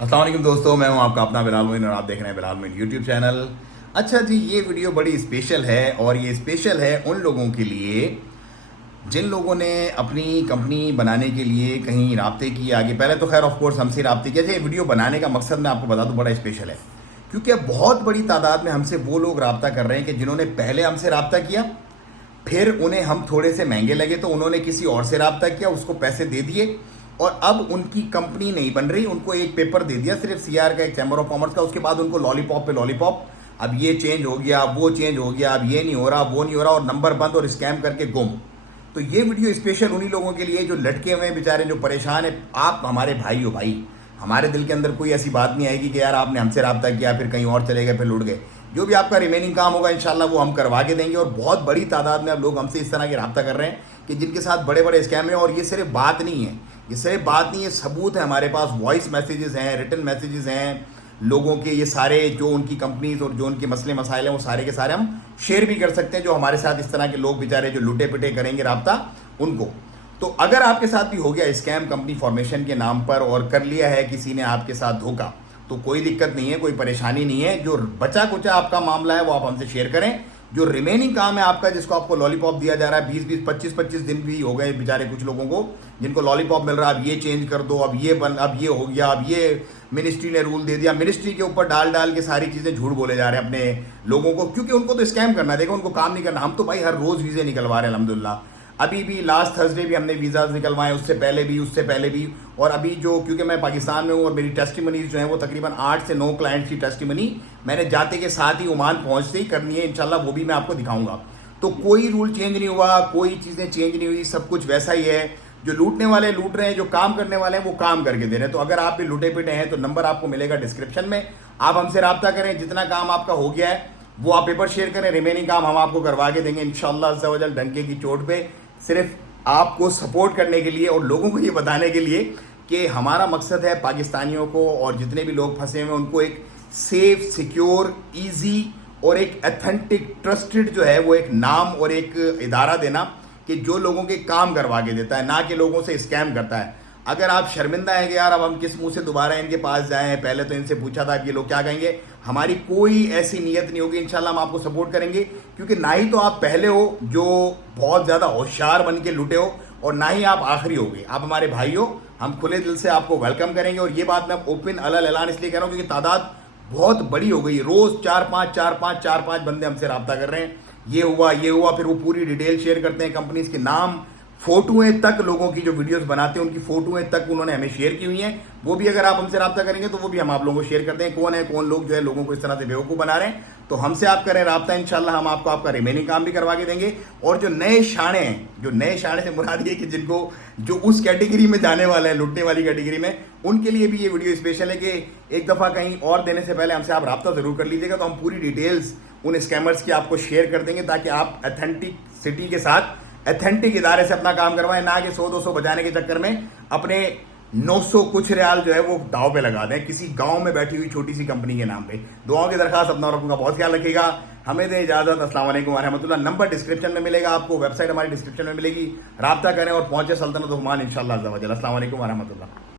अस्सलाम वालेकुम दोस्तों, मैं हूं आपका अपना बिलाल मोइन और आप देख रहे हैं बिलाल मोइन यूट्यूब चैनल। अच्छा जी, ये वीडियो बड़ी स्पेशल है और ये स्पेशल है उन लोगों के लिए जिन लोगों ने अपनी कंपनी बनाने के लिए कहीं राब्ते किए आगे। पहले तो खैर ऑफ कोर्स हमसे राब्ते किया। ये वीडियो बनाने का मकसद मैं आपको बता दूं बड़ा स्पेशल है, क्योंकि अब बहुत बड़ी तादाद में हमसे वो लोग राब्ता कर रहे हैं कि जिन्होंने पहले हमसे राब्ता किया, फिर उन्हें हम थोड़े से महंगे लगे तो उन्होंने किसी और से राब्ता किया, उसको पैसे दे दिए और अब उनकी कंपनी नहीं बन रही। उनको एक पेपर दे दिया सिर्फ सीआर का, एक चैम्बर ऑफ कॉमर्स का, उसके बाद उनको लॉलीपॉप पे लॉलीपॉप, अब ये चेंज हो गया, वो चेंज हो गया, अब ये नहीं हो रहा, वो नहीं हो रहा, और नंबर बंद और स्कैम करके गुम। तो ये वीडियो स्पेशल उन्हीं लोगों के लिए जो लटके हुए हैं बेचारे, जो परेशान है। आप हमारे भाई हो भाई, हमारे दिल के अंदर कोई ऐसी बात नहीं आएगी कि यार आपने हमसे राब्ता किया फिर कहीं और चले गए फिर लुट गए। जो भी आपका रिमेनिंग काम होगा इंशाल्लाह वो हम करवा के देंगे। और बहुत बड़ी तादाद में अब लोग हमसे इस तरह के राब्ता कर रहे हैं कि जिनके साथ बड़े बड़े स्कैम हैं। और ये सिर्फ बात नहीं है, ये सिर्फ बात नहीं है, सबूत है हमारे पास। वॉइस मैसेजेस हैं, रिटन मैसेजेस हैं लोगों के, ये सारे जो उनकी कंपनीज और जो उनके मसले मसाइल हैं वो सारे के सारे हम शेयर भी कर सकते हैं, जो हमारे साथ इस तरह के लोग बेचारे जो लुटे पिटे करेंगे राब्ता उनको। तो अगर आपके साथ भी हो गया स्कैम कंपनी फॉर्मेशन के नाम पर और कर लिया है किसी ने आपके साथ धोखा, तो कोई दिक्कत नहीं है, कोई परेशानी नहीं है। जो बचा कुचा आपका मामला है वो आप हमसे शेयर करें। जो रिमेनिंग काम है आपका, जिसको आपको लॉलीपॉप दिया जा रहा है, 20-20, 25-25 दिन भी हो गए बेचारे कुछ लोगों को जिनको लॉलीपॉप मिल रहा है, अब ये चेंज कर दो, अब ये हो गया, अब ये मिनिस्ट्री ने रूल दे दिया। मिनिस्ट्री के ऊपर डाल डाल के सारी चीजें झूठ बोले जा रहे हैं अपने लोगों को, क्योंकि उनको तो स्कैम करना है। देखो, उनको काम नहीं करना। हम तो भाई हर रोज वीजे निकलवा रहे हैं अल्हम्दुलिल्लाह। अभी भी लास्ट थर्सडे भी हमने वीज़ाज निकलवाए, उससे पहले भी। और अभी जो, क्योंकि मैं पाकिस्तान में हूँ और मेरी टेस्टिमनीज जो है वो तकरीबन 8 से 9 क्लाइंट्स की टेस्टिमनी मैंने जाते के साथ ही ओमान पहुँचते ही करनी है इंशाल्लाह, वो भी मैं आपको दिखाऊंगा। तो कोई रूल चेंज नहीं हुआ, कोई चीज़ें चेंज नहीं हुई, सब कुछ वैसा ही है। जो लूटने वाले लूट रहे हैं, जो काम करने वाले हैं वो काम करके दे रहे हैं। तो अगर आप भी लुटे पिटे हैं तो नंबर आपको मिलेगा डिस्क्रिप्शन में, आप हमसे रब्ता करें। जितना काम आपका हो गया है वो आप पेपर शेयर करें, रिमेनिंग काम हम आपको करवा के देंगे इंशाल्लाह अज़्ज़ा वजल, डंके की चोट पे। सिर्फ आपको सपोर्ट करने के लिए और लोगों को ये बताने के लिए कि हमारा मकसद है पाकिस्तानियों को और जितने भी लोग फंसे हुए हैं उनको एक सेफ, सिक्योर, इजी और एक अथेंटिक, ट्रस्टेड जो है वो एक नाम और एक इदारा देना कि जो लोगों के काम करवा के देता है, ना कि लोगों से स्कैम करता है। अगर आप शर्मिंदा हैं कि यार अब हम किस मुंह से दोबारा इनके पास जाएं, पहले तो इनसे पूछा था कि ये लोग क्या कहेंगे, हमारी कोई ऐसी नीयत नहीं होगी। इंशाल्लाह हम आपको सपोर्ट करेंगे, क्योंकि ना ही तो आप पहले हो जो बहुत ज़्यादा होशियार बन के लुटे हो और ना ही आप आखिरी हो गए। आप हमारे भाई हो, हम खुले दिल से आपको वेलकम करेंगे। और ये बात मैं ओपन अलल ऐलान इसलिए कह रहा हूँ क्योंकि तादाद बहुत बड़ी हो गई। रोज़ 4-5 बंदे हमसे रब्ता कर रहे हैं, ये हुआ, फिर वो पूरी डिटेल शेयर करते हैं, कंपनीज के नाम, फोटोएं तक, लोगों की जो वीडियोस बनाते हैं उनकी फोटोएं तक उन्होंने हमें शेयर की हुई हैं। वो भी अगर आप हमसे रब्ता करेंगे तो वो भी हम आप लोगों को शेयर करते हैं, कौन लोग जो है लोगों को इस तरह से बेवकूफ़ बना रहे हैं। तो हमसे आप करें रब्ता, इंशाल्लाह हम आपको आपका रिमेनिंग काम भी करवा के देंगे। और जो नए शाणे हैं, जो नए शाणे से मुराद ये कि जिनको जो उस कैटेगरी में जाने वाले हैं, लुटने वाली कैटेगरी में, उनके लिए भी ये वीडियो स्पेशल है कि एक दफ़ा कहीं और देने से पहले हमसे आप रब्ता ज़रूर कर लीजिएगा। तो हम पूरी डिटेल्स उन स्कैमर्स की आपको शेयर कर देंगे ताकि आप अथेंटिक सिटी के साथ अथेंटिक इदारे से अपना काम करवाएं, ना कि 100-200 बचाने के चक्कर में अपने 900 कुछ रियाल जो है वो दाव पे लगा दें किसी गांव में बैठी हुई छोटी सी कंपनी के नाम पे। दुआओं की दरखास्त, अपना और अपना बहुत ख्याल रखिएगा। हमें दें इजाजत। अस्सलाम वालेकुम व रहमतुल्लाह। नंबर डिस्क्रिप्शन में मिलेगा आपको, वेबसाइट हमारी डिस्क्रिप्शन में मिलेगी, रब्ता करें और पहुंचे सल्तनत ओमान इंशाल्लाह अज़्ज़ा वजल। अस्सलाम वालेकुम व रहमतुल्लाह।